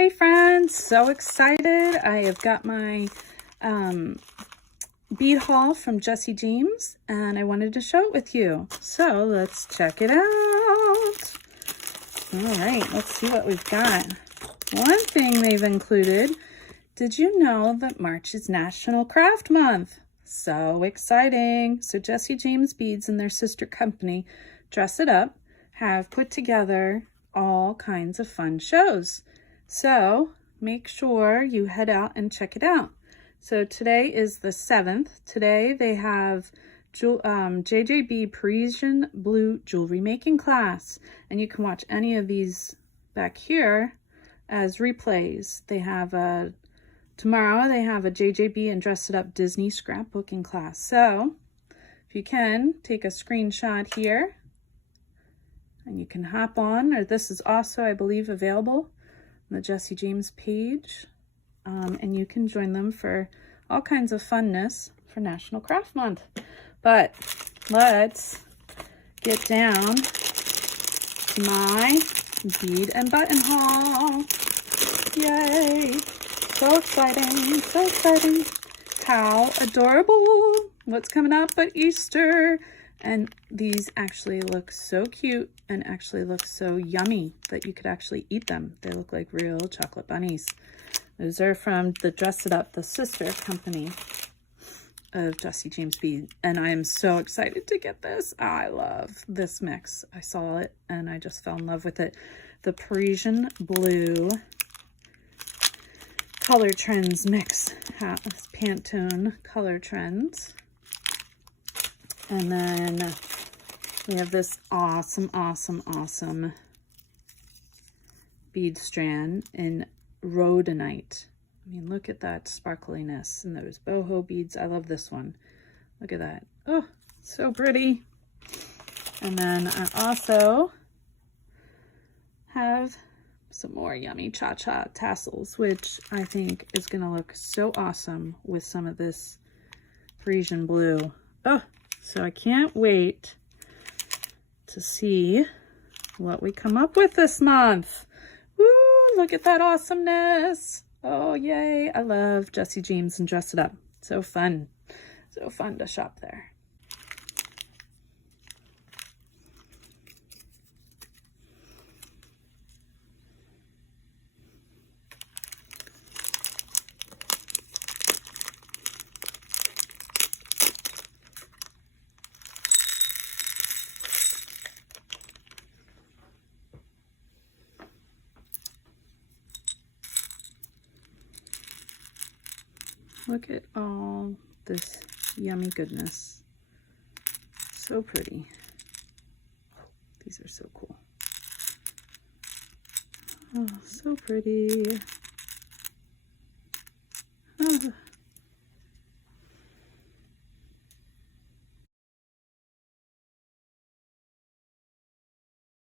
Hey friends, so excited. I have got my bead haul from Jessie James and I wanted to show it with you. So let's check it out. All right, let's see what we've got. One thing they've included, did you know that March is National Craft Month? So exciting. So Jessie James Beads and their sister company, Dress It Up, have put together all kinds of fun shows. So make sure you head out and check it out. So today is the 7th. Today they have JJB Parisian Blue Jewelry Making Class. And you can watch any of these back here as replays. They have tomorrow they have a JJB and Dress It Up Disney scrapbooking class. So if you can, take a screenshot here and you can hop on, or this is also, I believe, available on the Jessie James page. And you can join them for all kinds of funness for National Craft Month. But let's get down to my bead and button haul. Yay! So exciting, so exciting. How adorable. What's coming up but Easter? And these actually look so cute and actually look so yummy that you could actually eat them. They look like real chocolate bunnies. Those are from the Dress It Up, the sister company of Jessie James Bead. And I am so excited to get this. I love this mix. I saw it and I just fell in love with it. The Parisian Blue Color Trends mix. Pantone Color Trends. And then we have this awesome bead strand in rhodonite. I mean, look at that sparkliness and those boho beads. I love this one. Look at that. Oh, so pretty. And then I also have some more yummy cha-cha tassels, which I think is going to look so awesome with some of this Parisian blue. Oh, so I can't wait to see what we come up with this month. Woo, look at that awesomeness. Oh, yay. I love Jessie James and Dress It Up. So fun. So fun to shop there. Look at all this yummy goodness. So pretty. These are so cool. Oh, so pretty.